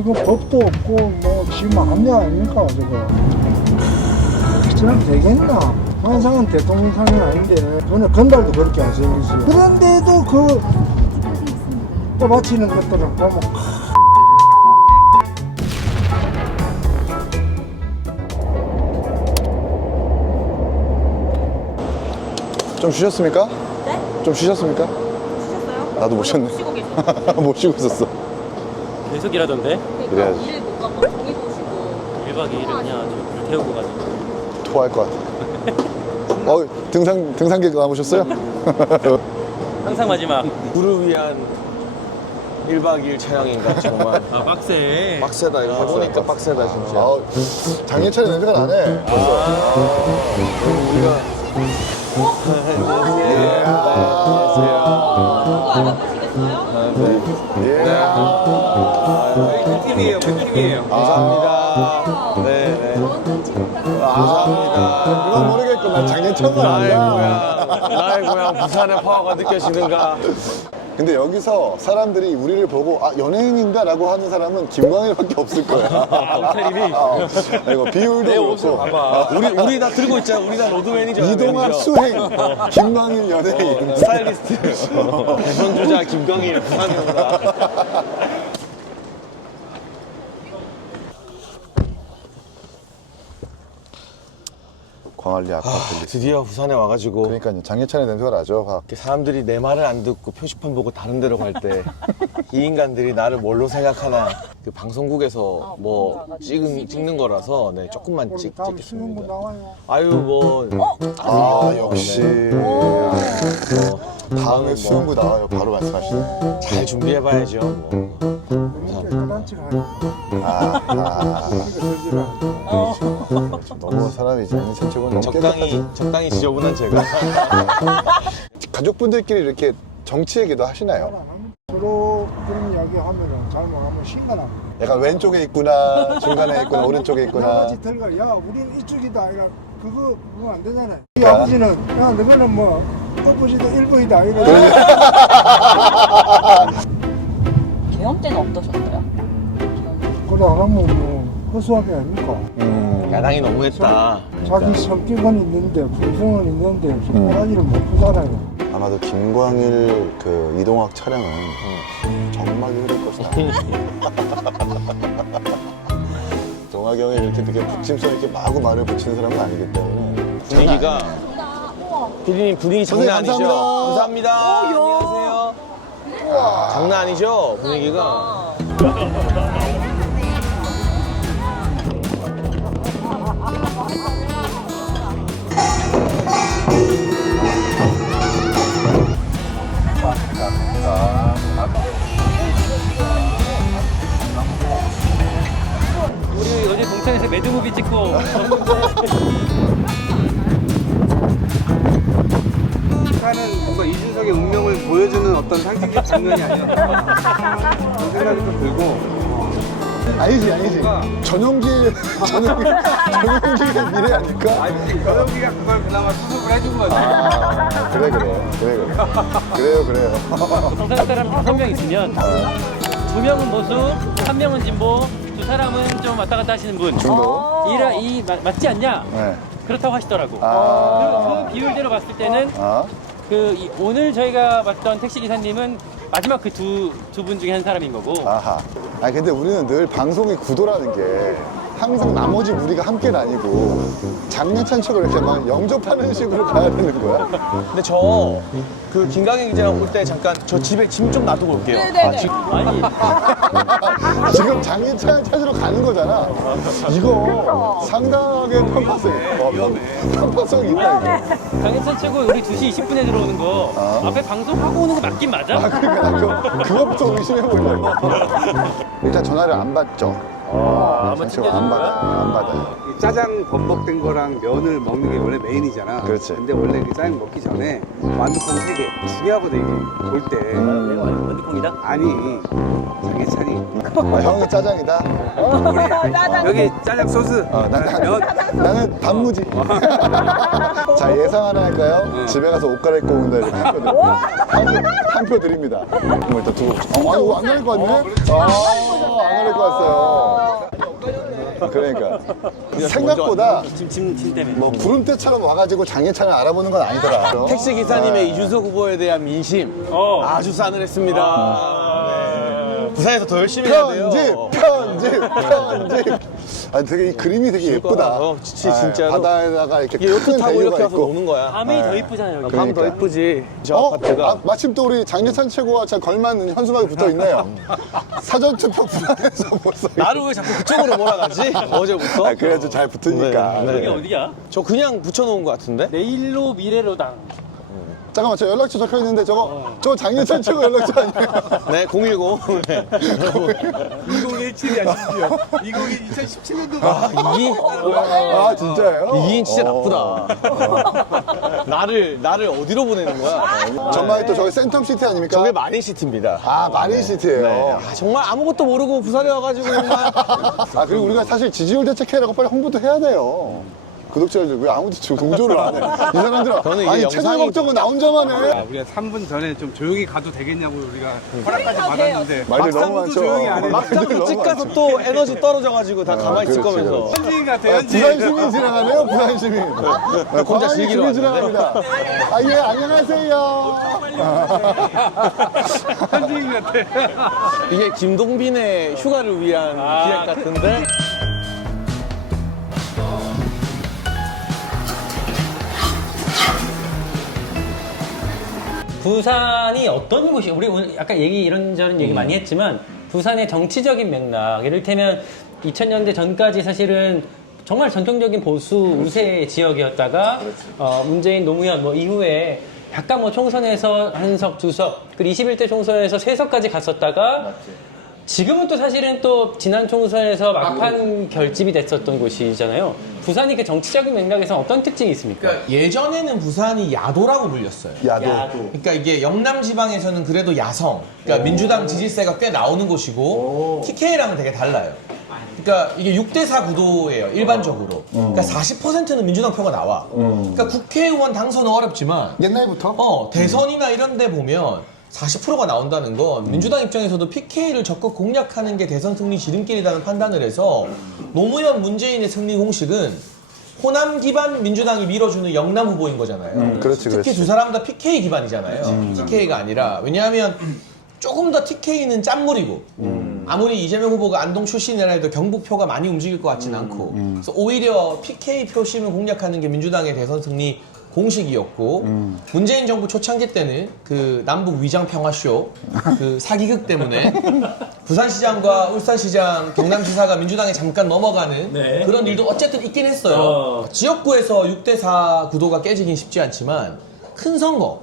이거 법도 없고 뭐 지금 합리화 아닙니까 저거. 저는 되겠나? 한상은 대통령 상은 아닌데 저는 건달도 그렇게 안 생기지. 그런데도 그 떠받치는 것들을 보면 좀 쉬셨습니까? 네? 좀 쉬셨습니까? 쉬셨어요? 나도 못 쉬었네. 쉬고 계세요? 못 쉬고 있었어. 계속 일하던데? 그러니까 그래야지. 일을 못 가고 종이 보시고 1박 2일은 그냥 불 태우고 가지고. 토할 것 같아. 등산객 나오셨어요? 항상 마지막. 구를 위한 1박 2일 촬영인가 정말 아, 빡세. 빡세다 이거 해보니까 빡세다 진짜 장례철에 냄새가 나네. 우리가 그거 알아보시겠어요? 그 팀이에요 그 팀이에요 감사합니다 네네 감사합니다 그건 모르겠고 난 장례철만 안다. 나의 고향 부산의 파워가 느껴지는가. 근데 여기서 사람들이 우리를 보고 아 연예인인가 라고 하는 사람은 김광일밖에 없을 거야. 옷차림이. 이거 비율도 그렇고 우리 다 들고 있잖아. 우리 다 로드맨이죠. 이동학 수행 김광일 연예인 스타일리스트 대선주자 김광일 부산입니다. 광안리 아파트. 드디어 부산에 와가지고 그러니까요. 장례철에 냄새가 나죠. 이렇게 사람들이 내 말을 안 듣고 표지판 보고 다른 데로 갈 때 이 인간들이 나를 뭘로 생각하나. 그 방송국에서 뭐 찍는 거라서 네, 조금만 다음 수능부 찍겠습니다. 나와요. 아유 뭐 아 역시 다음에 뭐. 수영부 나와요. 바로 말씀하시네. 잘 준비해봐야죠. 뭐. 그러니까 그런 척 하니까 아, 이거 들지라. 너무 사람이 장례철 너무 적당히 지저분한 제가. 가족분들끼리 이렇게 정치 얘기도 하시나요? 서로 그런 이야기 하면은 잘못하면 신가납니다. 약간 왼쪽에 있구나, 중간에 있구나, 오른쪽에 있구나. 같이 들고 야 우리는 이쪽이다 이런 그거 안 되잖아요. 이 아버지는 야 너는 뭐 아버지도 일본이다 이런. 계엄 때는 어떠셨어요? 그래 안 하면 뭐 허수아비 아닙니까? 야당이 너무했다. 자기 성격은 있는데 품성은 있는데 손가락이를 못 푸잖아요. 아마도 김광일 그 이동학 차량은 정말 힘들 것이다. 동학이 형이 이렇게 되게 북침성 있게 마구 말을 붙이는 사람은 아니기 때문에 분위기가 피디님 분위기 장난 아니죠? 선생님, 감사합니다. 안녕하세요. 장난 아니죠? 분위기가. 우리 어제 동창에서 매드무비 찍고 북한은 뭔가 이준석의 운명을 보여주는 어떤 상징적 장면이 아니었나 그런 생각이 좀 들고 아니지. 전용기가 미래 아닐까? 여동기가 그걸 그나마 수습을 해준 거지. 그래요. 동창 사람 5명 있으면 2명은 보수, 1명은 진보, 2사람은 좀 왔다 갔다 하시는 분. 맞지 않냐? 네. 그렇다고 하시더라고. 그 비율대로 봤을 때는 오늘 저희가 봤던 택시 기사님은 마지막 그 두 분 중에 한 사람인 거고. 아하. 아니 근데 우리는 늘 방송의 구도라는 게 항상 나머지 우리가 함께 다니고 장례찬척을 이렇게 막 영접하는 식으로 가야 되는 거야. 근데 저 그 김강현 기자랑 올 때 잠깐 저 집에 짐 좀 놔두고 올게요. 네네네. 아니, 지금 장례찬 찾으러 가는 거잖아. 이거 상당하게 편파성이 있다 이거. 강현찬 최고 우리 2시 20분에 들어오는 거 앞에 방송하고 오는 게 맞긴 맞아? 그러니까 나 그거부터 의심해 보려고. 일단 전화를 안 받죠. 장치고 안 받아요. 안 받아요. 이 짜장 범벅된 거랑 면을 먹는 게 원래 메인이잖아. 그렇지. 근데 원래 그 짜장 먹기 전에 완두콩 3개 중요하거든 이게 볼 때. 완두콩이다? 아니 장해찬이 형이 짜장이다. 여기 짜장 소스. 면. 나는 단무지. 자, 예상 하나 할까요? 집에 가서 옷 갈아입고 온다 이렇게 한 표 드립니다. 한 표 드립니다. 그럼 일단 두고. 이거 안 갈릴 것 같네? 안 갈릴 것 같아요. 그러니까. 생각보다 짐 때문에. 뭐 구름대처럼 와가지고 장예찬을 알아보는 건 아니더라. 택시 기사님의 이준석 후보에 대한 민심 아주 싸늘했습니다. 네. 부산에서 더 열심히 해야 돼요. 편집. 아니 되게 이 그림이 되게 예쁘다. 진짜로. 바다에다가 이렇게 이게 요트 큰 타고 이렇게 대유가 와서 있고. 노는 거야. 밤이 더 이쁘잖아요. 여기. 밤 더 예쁘지. 저 아파트가. 마침 또 우리 장예찬 최고와 잘 걸맞는 현수막이 붙어 있네요. 사전 투표 불안해서 못 써. 나를 왜 자꾸 그쪽으로 몰아가지? 어제부터? 그래도 잘 붙으니까. 네. 여기 어디야? 저 그냥 붙여놓은 것 같은데? 내일로 미래로당. 잠깐만, 저 연락처 적혀 있는데 저거 장예찬 최고 연락처 아니에요? 네, 010. 네. 2017이 아시죠? 2017년도 이게, 아, 진짜예요? 이게 진짜 나쁘다. 나를 어디로 보내는 거야? 정말 또 저기 센텀시티 아닙니까? 저게 마린시티입니다. 아, 마린시티예요. 네. 아, 정말 아무것도 모르고 부산에 와가지고 정말. 아, 그리고 우리가 사실 지지율 대책회라고 빨리 홍보도 해야 돼요. 구독자들 왜 아무도 지금 동조를 안 해? 이 사람들은 저는 이게 아니 채널 영상이- 걱정은 나 혼자만 해. 우리가 3분 전에 좀 조용히 가도 되겠냐고 우리가 허락까지 받았는데 말들 너무 막상도 많죠. 조용히 안 해. 막상 집 가서 또 에너지 떨어져가지고 다 가만히 있을 그렇지, 거면서. 현지인 같아 현지인. 부산 시민 지나가네요, 부산 시민. 혼자 즐기러 왔는데. 지나갑니다. 아, 예, 안녕하세요. 현지인 같아. 이게 김동빈의 휴가를 위한 기획 같은데. 부산이 어떤 곳이 우리 오늘 약간 이런저런 얘기 많이 했지만 부산의 정치적인 맥락 이를테면 2000년대 전까지 사실은 정말 전통적인 보수 우세 지역이었다가 문재인 노무현 뭐 이후에 약간 뭐 총선에서 한 석, 두 석, 그리고 21대 총선에서 세 석까지 갔었다가 지금은 또 사실은 또 지난 총선에서 막판 결집이 됐었던 곳이잖아요. 부산이 그 정치적인 맥락에서 어떤 특징이 있습니까? 그러니까 예전에는 부산이 야도라고 불렸어요. 야도. 그러니까 이게 영남 지방에서는 그래도 야성, 그러니까 민주당 지지세가 꽤 나오는 곳이고 TK랑은 되게 달라요. 그러니까 이게 6대4 구도예요, 일반적으로. 그러니까 40%는 민주당 표가 나와. 그러니까 국회의원 당선은 어렵지만 옛날부터? 대선이나 이런 데 보면 40%가 나온다는 건 민주당 입장에서도 PK를 적극 공략하는 게 대선 승리 지름길이라는 판단을 해서 노무현 문재인의 승리 공식은 호남 기반 민주당이 밀어주는 영남 후보인 거잖아요. 그렇지, 특히 그렇지. 두 사람 다 PK 기반이잖아요. TK가 아니라. 왜냐하면 조금 더 TK는 짠물이고 아무리 이재명 후보가 안동 출신이라 해도 경북표가 많이 움직일 것 같진 않고 그래서 오히려 PK 표심을 공략하는 게 민주당의 대선 승리 공식이었고 문재인 정부 초창기 때는 그 남북 위장 평화쇼 그 사기극 때문에 부산시장과 울산시장 경남지사가 민주당에 잠깐 넘어가는 네. 그런 일도 어쨌든 있긴 했어요. 지역구에서 6대4 구도가 깨지긴 쉽지 않지만 큰 선거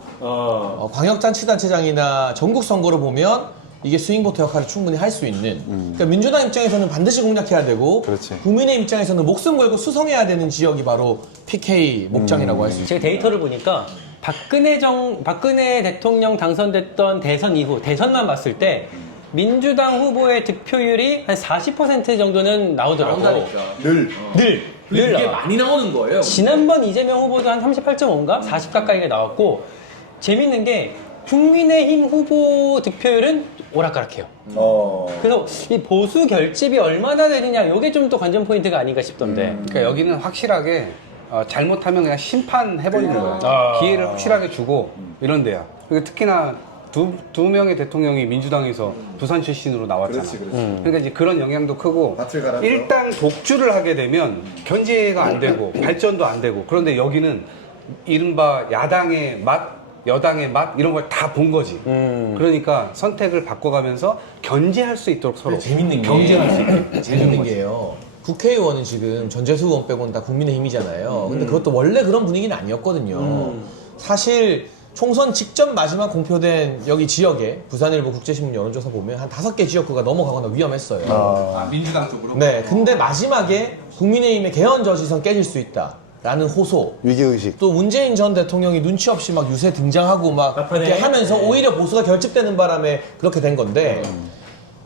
광역자치단체장이나 전국 선거를 보면 이게 스윙보터 역할을 충분히 할 수 있는 그러니까 민주당 입장에서는 반드시 공략해야 되고 그렇지. 국민의 입장에서는 목숨 걸고 수성해야 되는 지역이 바로 PK 목장이라고 할 수 있어요. 제가 데이터를 보니까 박근혜 대통령 당선됐던 대선 이후 대선만 봤을 때 민주당 후보의 득표율이 한 40% 정도는 나오더라고요. 늘 이게 나와. 많이 나오는 거예요. 지난번 이재명 후보도 한 38.5인가? 40 가까이가 나왔고 재밌는 게 국민의힘 후보 득표율은 오락가락해요. 그래서 이 보수 결집이 얼마나 되느냐 이게 좀 또 관전 포인트가 아닌가 싶던데. 그러니까 여기는 확실하게 잘못하면 그냥 심판해버리는 거야. 기회를 확실하게 주고 이런 데야. 그리고 특히나 두 명의 대통령이 민주당에서 부산 출신으로 나왔잖아. 그러니까 이제 그런 영향도 크고 일단 독주를 하게 되면 견제가 안 되고 발전도 안 되고 그런데 여기는 이른바 야당의 맛 여당의 맛 이런 걸 다 본 거지. 그러니까 선택을 바꿔가면서 견제할 수 있도록 서로 재밌는 게 경쟁할 수 있게 재밌는 게요. 국회의원은 지금 전재수 의원 빼고는 다 국민의힘이잖아요. 근데 그것도 원래 그런 분위기는 아니었거든요. 사실 총선 직전 마지막 공표된 여기 지역에 부산일보 국제신문 여론조사 보면 한 5개 지역구가 넘어가거나 위험했어요. 아, 민주당 쪽으로? 네, 근데 마지막에 국민의힘의 개헌 저지선 깨질 수 있다라는 호소. 위기의식. 또 문재인 전 대통령이 눈치 없이 막 유세 등장하고 막 막판에. 이렇게 하면서 오히려 보수가 결집되는 바람에 그렇게 된 건데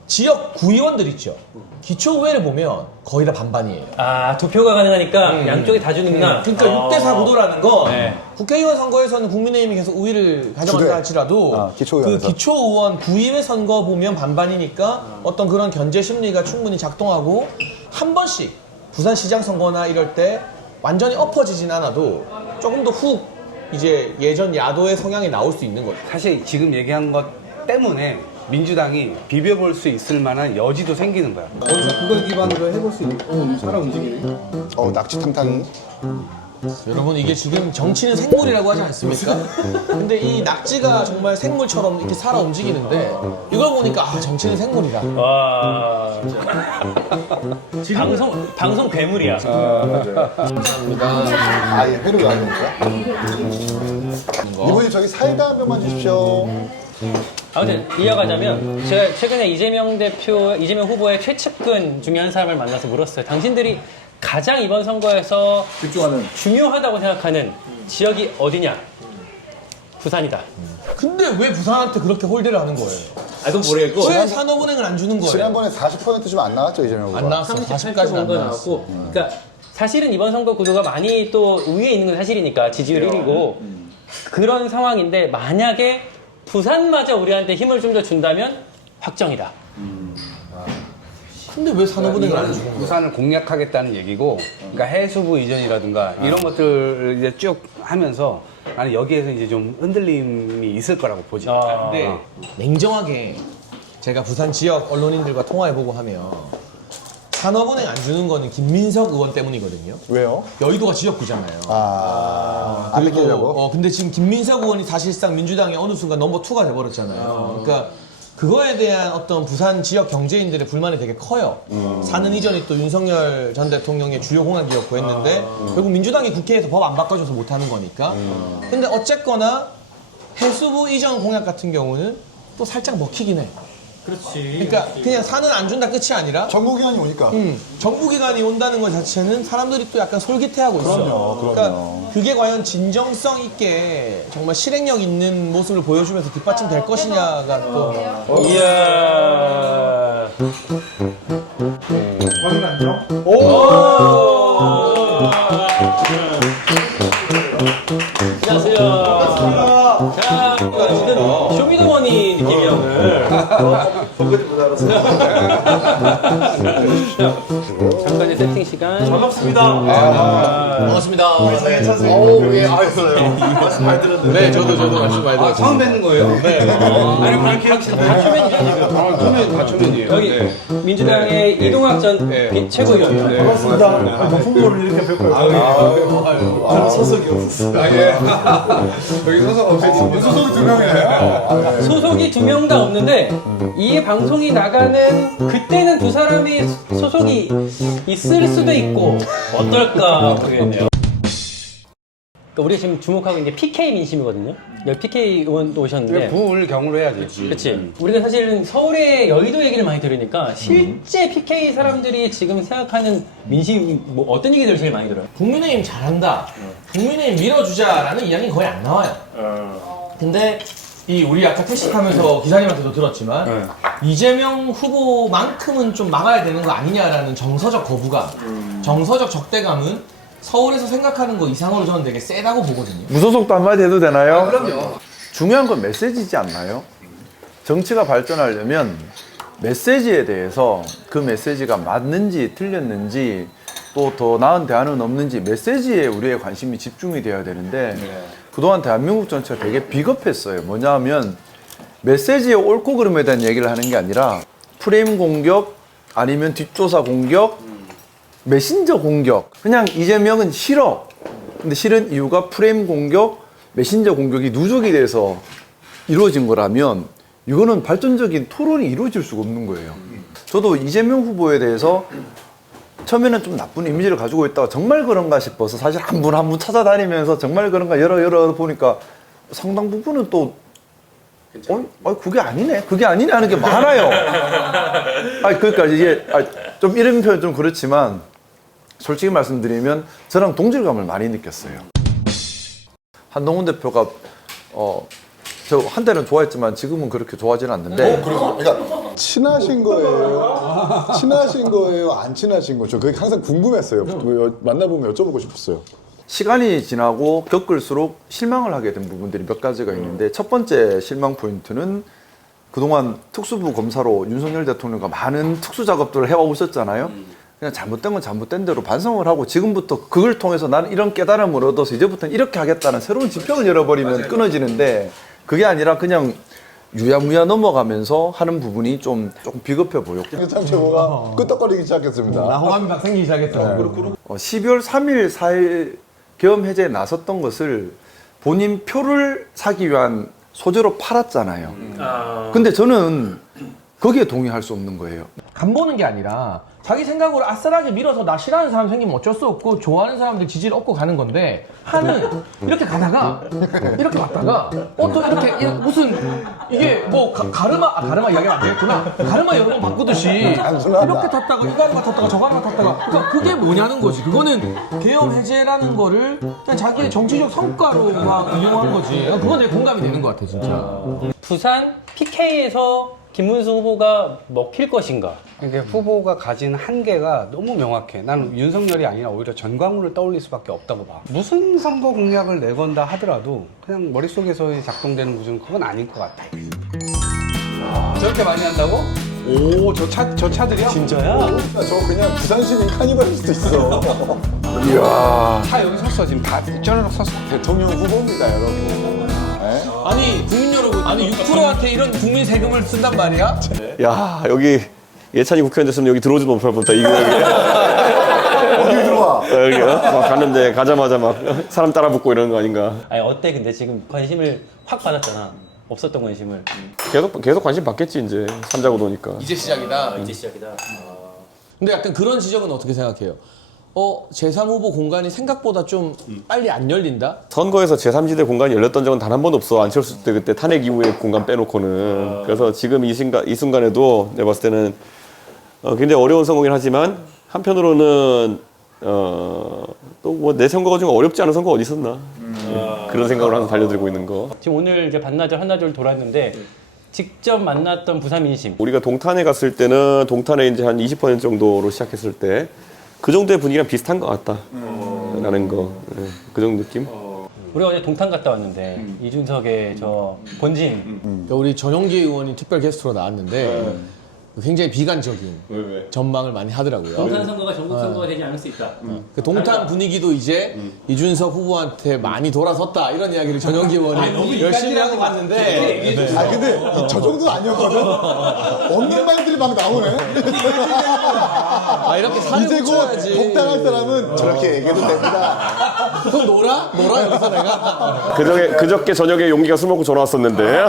지역 구의원들 있죠. 기초의회를 보면 거의 다 반반이에요. 아, 투표가 가능하니까 양쪽이 다 주는구나. 그러니까 6대4 구도라는 건 네. 국회의원 선거에서는 국민의힘이 계속 우위를 가져간다 주되. 할지라도 기초의원에서. 그 기초의원 구의회 선거 보면 반반이니까 어떤 그런 견제 심리가 충분히 작동하고 한 번씩 부산시장 선거나 이럴 때 완전히 엎어지진 않아도 조금 더 훅 이제 예전 야도의 성향이 나올 수 있는 거죠. 사실 지금 얘기한 것 때문에 민주당이 비벼볼 수 있을 만한 여지도 생기는 거야. 거기서 그걸 기반으로 해볼 수 있는 살아 움직이네. 낙지탕탕. 여러분 이게 지금 정치는 생물이라고 하지 않습니까? 근데 이 낙지가 정말 생물처럼 이렇게 살아 움직이는데 이걸 보니까 아 정치는 생물이다. 와. 방송 괴물이야. 아예 회로 나옵니까? 이분이 저기 사이다 한 병만 주십시오. 아무튼 이어가자면 제가 최근에 이재명 후보의 최측근 중에 한 사람을 만나서 물었어요. 당신들이 가장 이번 선거에서 집중하는. 중요하다고 생각하는 지역이 어디냐? 부산이다. 근데 왜 부산한테 그렇게 홀대를 하는 거예요? 아, 그건 모르겠고. 왜 산업은행을 안 주는 거예요? 지난번에 40% 좀 안 나왔죠, 이재명 후보가? 안 나왔어. 40까지 안 정도 나왔어. 나왔고. 그러니까 사실은 이번 선거 구도가 많이 또 위에 있는 건 사실이니까 지지율 1위고 그런 상황인데 만약에 부산마저 우리한테 힘을 좀 더 준다면 확정이다. 근데 왜 산업은행을 안 주는 거예요? 부산을 공략하겠다는 얘기고, 그러니까 해수부 이전이라든가 이런 것들을 이제 쭉 하면서 나는 여기에서 이제 좀 흔들림이 있을 거라고 보지. 근데 냉정하게 제가 부산 지역 언론인들과 통화해보고 하면 산업은행 안 주는 거는 김민석 의원 때문이거든요. 왜요? 여의도가 지역구잖아요. 안 뺏기려고? 근데 지금 김민석 의원이 사실상 민주당의 어느 순간 넘버 2가 돼버렸잖아요. 그러니까 그거에 대한 어떤 부산 지역 경제인들의 불만이 되게 커요. 사는 이전이 또 윤석열 전 대통령의 주요 공약이었고 했는데 결국 민주당이 국회에서 법 안 바꿔줘서 못하는 거니까. 근데 어쨌거나 해수부 이전 공약 같은 경우는 또 살짝 먹히긴 해. 그렇지. 그러니까 그냥 산은 안 준다 끝이 아니라 정부기관이 오니까. 정부기관이 온다는 것 자체는 사람들이 또 약간 솔깃해하고 있어. 그럼요. 그러니까 그게 과연 진정성 있게 정말 실행력 있는 모습을 보여주면서 뒷받침될 것이냐가 또 이야. 확인 안정? 안녕하세요. 자, 지금 쇼미더머니 느낌이야 오늘. 잠깐의 세팅 시간. 반갑습니다. 말씀 많이 들었는데. 네, 저도 말씀 많이 들었어요. 처음 뵙는 거예요? 네. 아니, 그렇게 다 초면이죠 지금. 초면, 다 초면이에요. 여기 민주당의 이동학 전 최고위원. 반갑습니다. 후보를 이렇게 뵙고요. 소속이 없었어요. 여기 소속 없이 소속이 2명이에요. 소속이 2명 다 없는데 이 방송이 나가는 그때는 두 사람이 소속이 있을 수도 있고 어떨까 모르겠네요. 그러니까 우리가 지금 주목하고 있는 게 PK 민심이거든요. 여기 PK 의원도 오셨는데 부을 경우로 해야지. 그렇지. 우리가 사실은 서울의 여의도 얘기를 많이 들으니까 실제 PK 사람들이 지금 생각하는 민심 뭐 어떤 얘기들 제일 많이 들어요? 국민의힘 잘한다. 국민의힘 밀어주자라는 이야기는 거의 안 나와요. 근데 이 우리 아까 택시 타면서 기사님한테도 들었지만 이재명 후보만큼은 좀 막아야 되는 거 아니냐라는 정서적 거부감, 정서적 적대감은 서울에서 생각하는 거 이상으로 저는 되게 세다고 보거든요. 무소속도 한마디 해도 되나요? 그럼요. 중요한 건 메시지지 않나요? 정치가 발전하려면 메시지에 대해서 그 메시지가 맞는지 틀렸는지 또 더 나은 대안은 없는지 메시지에 우리의 관심이 집중이 되어야 되는데 그동안 대한민국 전체가 되게 비겁했어요. 뭐냐 하면 메시지의 옳고 그름에 대한 얘기를 하는 게 아니라 프레임 공격 아니면 뒷조사 공격 메신저 공격. 그냥 이재명은 싫어. 근데 싫은 이유가 프레임 공격, 메신저 공격이 누적이 돼서 이루어진 거라면 이거는 발전적인 토론이 이루어질 수가 없는 거예요. 저도 이재명 후보에 대해서 처음에는 좀 나쁜 이미지를 가지고 있다가 정말 그런가 싶어서 사실 한 분 한 분 찾아다니면서 정말 그런가 여러 보니까 상당 부분은 또 그게 아니네 하는 게 많아요. 그러니까 이게 좀 이런 표현 좀 그렇지만 솔직히 말씀드리면 저랑 동질감을 많이 느꼈어요. 한동훈 대표가 저 한때는 좋아했지만 지금은 그렇게 좋아하지는 않는데. 그러니까 친하신 거예요? 친하신 거예요? 안 친하신 거죠? 그게 항상 궁금했어요. 만나보면 여쭤보고 싶었어요. 시간이 지나고 겪을수록 실망을 하게 된 부분들이 몇 가지가 있는데 첫 번째 실망 포인트는 그동안 특수부 검사로 윤석열 대통령과 많은 특수 작업들을 해오셨잖아요. 그냥 잘못된 건 잘못된 대로 반성을 하고 지금부터 그걸 통해서 나는 이런 깨달음을 얻어서 이제부터는 이렇게 하겠다는 새로운 지평을 열어버리면 끊어지는데 그게 아니라 그냥 유야무야 넘어가면서 하는 부분이 조금 비겁해 보였고. 참 제보가 끄떡거리기 시작했습니다. 호감이 막 생기기 시작했어요. 12월 3일, 4일 계엄 해제에 나섰던 것을 본인 표를 사기 위한 소재로 팔았잖아요. 근데 저는 거기에 동의할 수 없는 거예요. 간 보는 게 아니라 자기 생각으로 아싸라게 밀어서 나 싫어하는 사람 생기면 어쩔 수 없고 좋아하는 사람들 지지를 얻고 가는 건데 하는 이렇게 가다가 이렇게 갔다가 또 이렇게 무슨 이게 뭐 가르마 이야기하면 안 되겠구나. 가르마 여러 번 바꾸듯이 이렇게 탔다가 이 가르마 탔다가 저 가르마 탔다가 그러니까 그게 뭐냐는 거지. 그거는 계엄 해제라는 거를 그냥 자기의 정치적 성과로 막 이용한 거지. 그건 되게 공감이 되는 것 같아 진짜. 부산 PK에서 김문수 후보가 먹힐 것인가? 이게 후보가 가진 한계가 너무 명확해. 나는 윤석열이 아니라 오히려 전광훈을 떠올릴 수밖에 없다고 봐. 무슨 선거 공약을 내건다 하더라도 그냥 머릿속에서 작동되는 구조는 그건 아닐 것 같아. 저렇게 많이 한다고? 오, 저 차들이야? 진짜야? 저 그냥 부산 시민 카니발일 수도 있어. 이야. 차 여기 섰어. 지금 다 쩌르륵 섰어. 대통령 후보입니다, 여러분. 네? 아니 국민 여러분, 아니 6%한테 이런 국민 세금을 쓴단 말이야? 야 여기 예찬이 국회의원 됐으면 여기 들어오지도 못할 뻔했다. 이거 어디 들어와? 여기 막 갔는데 가자마자 막 사람 따라 붙고 이러는 거 아닌가. 아니 어때 근데 지금 관심을 확 받았잖아. 없었던 관심을. 계속 관심 받겠지 이제 삼자고 노니까. 이제 시작이다. 이제 시작이다. 근데 약간 그런 지적은 어떻게 생각해요? 제3후보 공간이 생각보다 좀 빨리 안 열린다? 선거에서 제3지대 공간이 열렸던 적은 단 한 번도 없어. 안철수 때 그때 탄핵 이후에 공간 빼놓고는. 그래서 지금 이 순간에도 내가 봤을 때는 굉장히 어려운 선거긴 하지만 한편으로는 또 뭐 내 선거가 좀 어렵지 않은 선거 어디 있었나. 그런 생각으로 항상 달려들고 있는 거. 지금 오늘 이제 반나절 한나절 돌았는데 직접 만났던 부산 민심. 우리가 동탄에 갔을 때는 동탄에 이제 한 20% 정도로 시작했을 때 그 정도의 분위기랑 비슷한 것 같다. 라는 거. 네, 그 정도 느낌? 우리가 어제 동탄 갔다 왔는데 이준석의 저 본진. 그러니까 우리 전용기 의원이 특별 게스트로 나왔는데 굉장히 비관적인 전망을 많이 하더라고요. 동탄 선거가 전국 선거가 되지 않을 수 있다. 그 동탄 분위기도 이제 이준석 후보한테 많이 돌아섰다 이런 이야기를 전용기 의원이 열심히 하고 갔는데 근데 저 정도는 아니었거든? 없는 말들이 막 나오네? 이렇게 사를 이제 곧 붙여야지. 복당할 사람은 저렇게 얘기해도 됩니다. 그럼 놀아 여기서 내가? 그저께 저녁에 용기가 술 먹고 전화 왔었는데.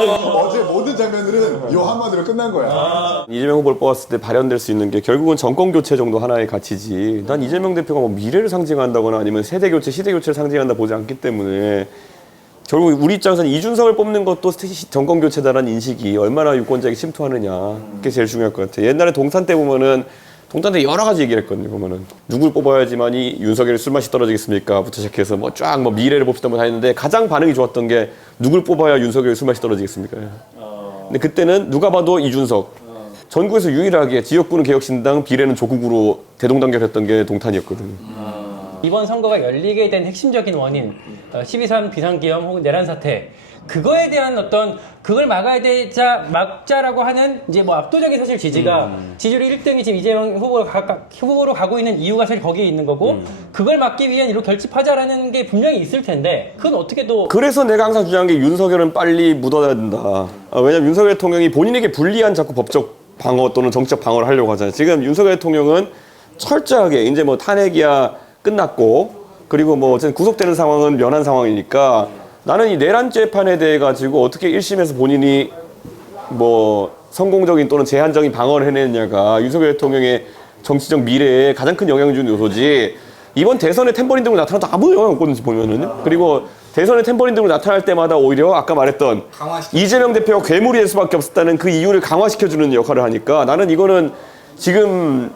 어제 모든 장면들은 요 한마디로 끝난 거야. 이재명 후보를 뽑았을 때 발현될 수 있는 게 결국은 정권 교체 정도 하나의 가치지. 난 이재명 대표가 뭐 미래를 상징한다거나 아니면 세대 교체, 시대 교체를 상징한다 보지 않기 때문에 결국 우리 입장에서는 이준석을 뽑는 것도 정권 교체다라는 인식이 얼마나 유권자에게 침투하느냐. 그게 제일 중요할 것 같아요. 옛날에 동탄 때 보면은 동탄 때 여러 가지 얘기를 했거든요. 보면은 누굴 뽑아야지만이 윤석열의 술맛이 떨어지겠습니까?부터 시작해서 뭐 쫙 뭐 미래를 봅시다 뭐 다 했는데 가장 반응이 좋았던 게 누굴 뽑아야 윤석열의 술맛이 떨어지겠습니까? 근데 그때는 누가 봐도 이준석. 전국에서 유일하게 지역구는 개혁신당, 비례는 조국으로 대동단결했던 게 동탄이었거든요. 이번 선거가 열리게 된 핵심적인 원인 12.3 비상기염 혹은 내란 사태 그거에 대한 어떤 그걸 막자라고 하는 이제 뭐 압도적인 사실 지지가 지지율 1등이 지금 이재명 후보로 가고 있는 이유가 사실 거기에 있는 거고 그걸 막기 위한 이로 결집하자라는 게 분명히 있을 텐데 그건 어떻게 또 그래서 내가 항상 주장한 게 윤석열은 빨리 묻어야 된다. 왜냐면 윤석열 대통령이 본인에게 불리한 자꾸 법적 방어 또는 정치적 방어를 하려고 하잖아요. 지금 윤석열 대통령은 철저하게 이제 뭐 탄핵이야 끝났고 그리고 뭐 어쨌든 구속되는 상황은 면한 상황이니까 나는 이 내란 재판에 대해 가지고 어떻게 1심에서 본인이 뭐 성공적인 또는 제한적인 방어를 해냈냐가 윤석열 대통령의 정치적 미래에 가장 큰 영향을 주는 요소지 이번 대선에 탬버린 들고 나타나도 아무 영향 없거든요 보면은. 그리고 대선의 템버린으로 나타날 때마다 오히려 아까 말했던 이재명 대표가 괴물이 될 수밖에 없었다는 그 이유를 강화시켜주는 역할을 하니까 나는 이거는 지금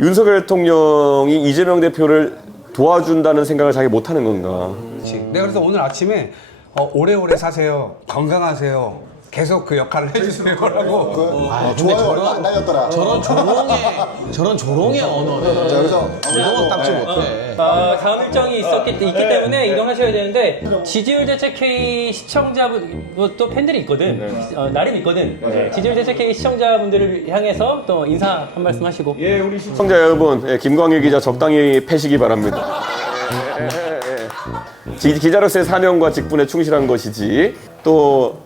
윤석열 대통령이 이재명 대표를 도와준다는 생각을 자기 못하는 건가. 그렇지. 내가 그래서 오늘 아침에 오래오래 사세요. 건강하세요. 계속 그 역할을 해주세요라고. 좋아요 얼마 안 달렸더라. 저런 조롱의 언어는 자, 여기서 영어 닦지 못해. 다음 일정이 있기 때문에 이동하셔야 되는데 지지율 대책 K 시청자분 또 팬들이 있거든. 나름 있거든. 지지율 대책 K 시청자분들을 향해서 또 인사 한 말씀 하시고. 우리 시청자 여러분, 김광일 기자 적당히 패시기 바랍니다. 기자로서의 사명과 직분에 충실한 것이지 또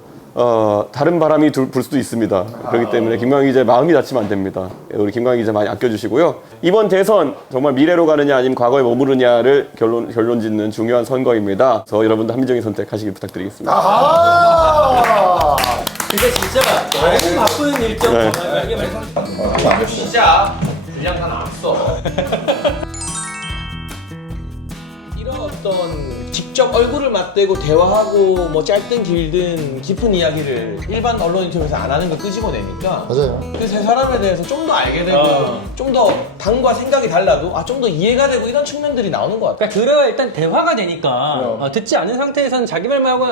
다른 바람이 불 수도 있습니다. 그렇기 때문에 김광희 기자의 마음이 다치면 안 됩니다. 우리 김광희 기자 많이 아껴주시고요. 이번 대선 정말 미래로 가느냐 아니면 과거에 머무르냐를 결론 짓는 중요한 선거입니다. 그래서 여러분도 합리적인 선택하시길 부탁드리겠습니다. 근데 진짜 너무 바쁜 일정. 네. 시작. 분량 다 나왔어. 이런 어떤 직접 얼굴을 맞대고 대화하고 뭐 짧든 길든 깊은 이야기를 일반 언론 인터뷰에서 안 하는 거 끄집어내니까 맞아요. 그 세 사람에 대해서 좀 더 알게 되고 좀 더 당과 생각이 달라도 좀 더 이해가 되고 이런 측면들이 나오는 것 같아요. 그러니까 일단 대화가 되니까 듣지 않은 상태에서는 자기 말만 하고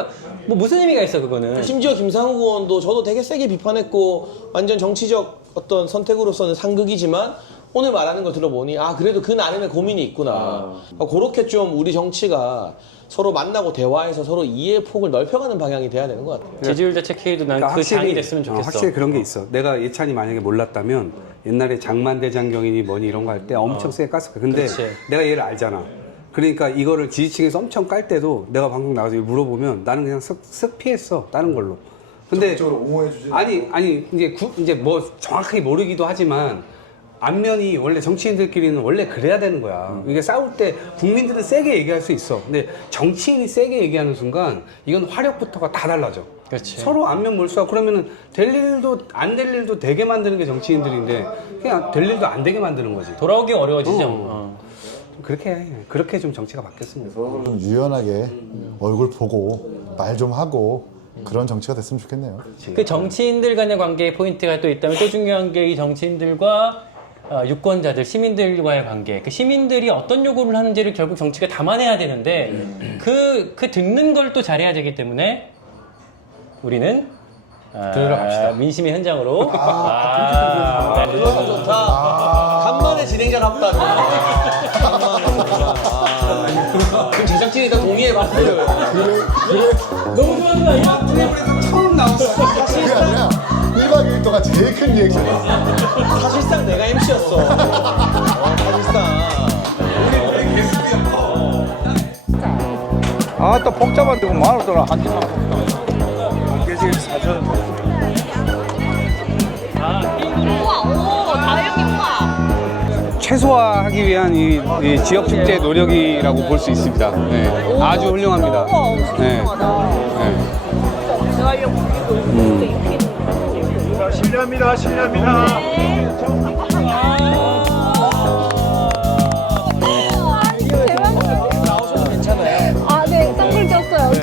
뭐 무슨 의미가 있어 그거는. 심지어 김상욱 의원도 저도 되게 세게 비판했고 완전 정치적 어떤 선택으로서는 상극이지만 오늘 말하는 거 들어보니 그래도 그 나름의 고민이 있구나. 그렇게 좀 우리 정치가 서로 만나고 대화해서 서로 이해의 폭을 넓혀가는 방향이 돼야 되는 것 같아요. 지지율 대책 K도 난 그 장이 됐으면 좋겠어. 확실히 그런 게 있어. 내가 예찬이 만약에 몰랐다면 옛날에 장만대장경이니 뭐니 이런 거 할 때 엄청 세게 깠을 거야. 근데 그렇지. 내가 얘를 알잖아. 그러니까 이거를 지지층에서 엄청 깔 때도 내가 방송 나가서 물어보면 나는 그냥 쓱 피했어. 다른 걸로. 근데 아니 이제 뭐 정확하게 모르기도 하지만 안면이 원래 정치인들끼리는 원래 그래야 되는 거야. 이게 싸울 때 국민들은 세게 얘기할 수 있어. 근데 정치인이 세게 얘기하는 순간 이건 화력부터가 다 달라져. 그렇지. 서로 안면 몰수하고 그러면은 될 일도 안 될 일도 되게 만드는 게 정치인들인데 그냥 될 일도 안 되게 만드는 거지. 돌아오기 어려워지죠. 그렇게 좀 정치가 바뀌었습니다. 좀 유연하게 얼굴 보고 말 좀 하고 그런 정치가 됐으면 좋겠네요. 그 정치인들 간의 관계에 포인트가 또 있다면 또 중요한 게 이 정치인들과 유권자들, 시민들과의 관계. 그 시민들이 어떤 요구를 하는지를 결국 정치가 담아내야 되는데 그 듣는 걸 또 잘해야 되기 때문에 우리는 들으러 갑시다. 민심의 현장으로. 좋다. 간만에 진행자 같다. 그럼 제작진이 다 동의해봐. 너무 좋아하는 거 아니야? 처음 나왔어. 사실상 1박 2일 동안 제일 큰 리액션이었어. 사실상 내가 MC였어. 사실상. 또 복잡한데 말하더라 한 개만 한 개씩 사줘. 최소화하기 위한 이 지역 축제 노력이라고 볼 수 있습니다. 네. 아주 훌륭합니다. 네. 실례합니다. 네, 쌍불 꼈어요. 그래서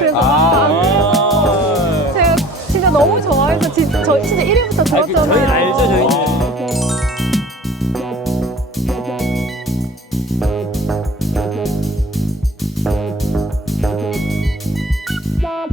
제가 진짜 너무 좋아해서 저 진짜 1위부터 들었잖아요. 저희 알죠, 저희는. Stop.